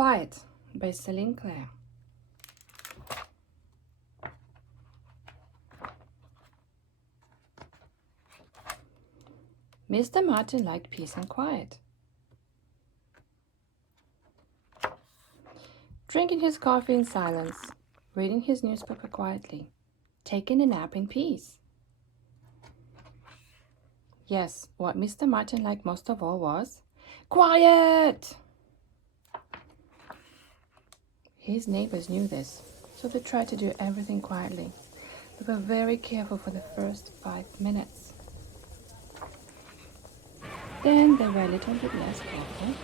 Quiet by Celine. Mr. Martin liked peace and quiet. Drinking his coffee in silence, reading his newspaper quietly, taking a nap in peace. Yes, what Mr. Martin liked most of all was quiet! His neighbors knew this, so they tried to do everything quietly. They were very careful for the first 5 minutes. Then they were a little bit less careful.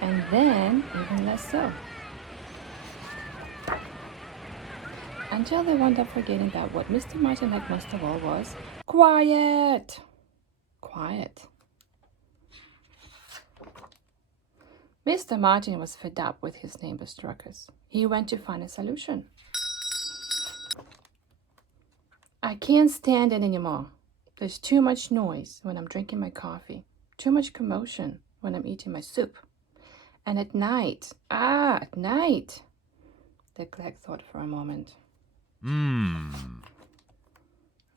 And then even less so. Until they wound up forgetting that what Mr. Martin liked most of all was quiet. Quiet. Mr. Martin was fed up with his neighbor's ruckus. He went to find a solution. I can't stand it anymore. There's too much noise when I'm drinking my coffee, too much commotion when I'm eating my soup. And at night, the clerk thought for a moment.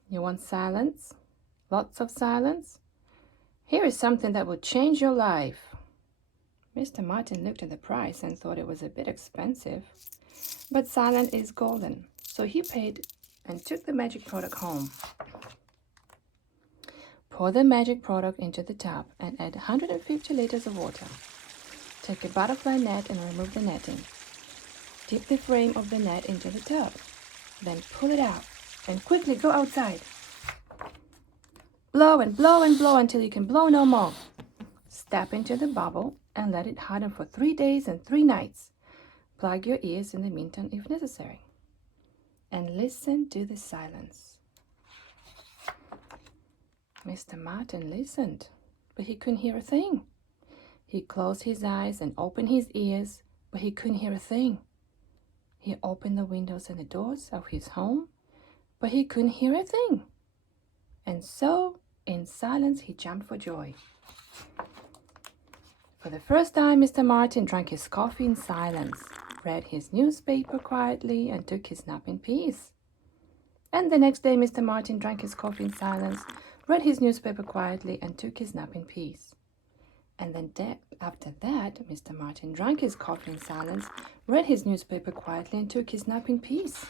You want silence? Lots of silence? Here is something that will change your life. Mr. Martin looked at the price and thought it was a bit expensive. But silence is golden, so he paid and took the magic product home. Pour the magic product into the tub and add 150 liters of water. Take a butterfly net and remove the netting. Dip the frame of the net into the tub. Then pull it out and quickly go outside. Blow and blow and blow until you can blow no more. Step into the bubble and let it harden for 3 days and 3 nights. Plug your ears in the meantime if necessary. And listen to the silence. Mr. Martin listened, but he couldn't hear a thing. He closed his eyes and opened his ears, but he couldn't hear a thing. He opened the windows and the doors of his home, but he couldn't hear a thing. And so, in silence, he jumped for joy. For the first time, Mr. Martin drank his coffee in silence, read his newspaper quietly, and took his nap in peace. And the next day, Mr. Martin drank his coffee in silence, read his newspaper quietly, and took his nap in peace. And then after that, Mr. Martin drank his coffee in silence, read his newspaper quietly, and took his nap in peace.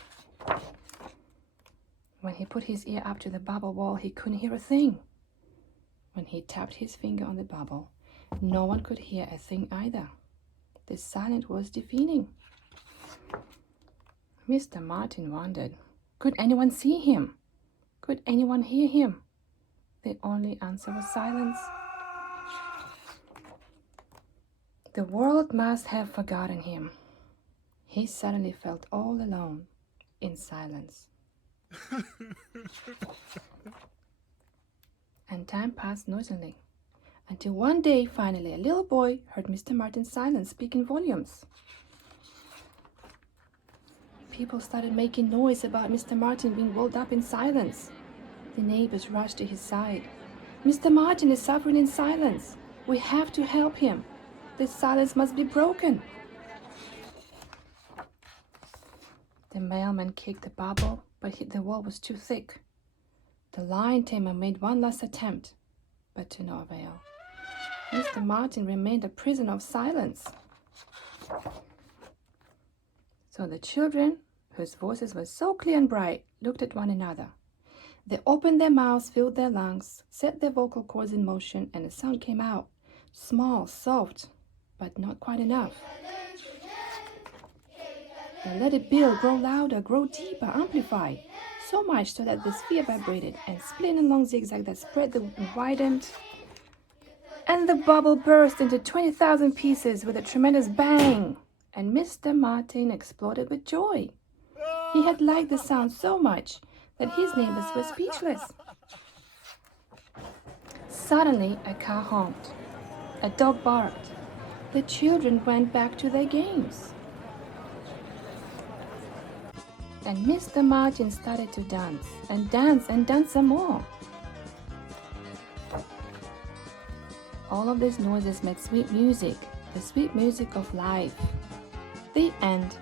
When he put his ear up to the bubble wall, he couldn't hear a thing. When he tapped his finger on the bubble, no one could hear a thing either. The silence was deafening. Mr. Martin wondered, could anyone see him? Could anyone hear him? The only answer was silence. The world must have forgotten him. He suddenly felt all alone, in silence. And time passed noisily, until one day, finally, a little boy heard Mr. Martin's silence speak in volumes. People started making noise about Mr. Martin being walled up in silence. The neighbors rushed to his side. Mr. Martin is suffering in silence. We have to help him. This silence must be broken. The mailman kicked the bubble, but the wall was too thick. The lion tamer made one last attempt, but to no avail. Mr. Martin remained a prisoner of silence. So the children, whose voices were so clear and bright, looked at one another. They opened their mouths, filled their lungs, set their vocal cords in motion, and a sound came out, small, soft, but not quite enough. They let it build, grow louder, grow deeper, amplify, so much so that the sphere vibrated and split in long zigzag that spread and widened. And the bubble burst into 20,000 pieces with a tremendous bang, and Mr. Martin exploded with joy. He had liked the sound so much that his neighbors were speechless. Suddenly, a car honked. A dog barked. The children went back to their games. And Mr. Martin started to dance, and dance, and dance some more. All of these noises make sweet music, the sweet music of life. The end.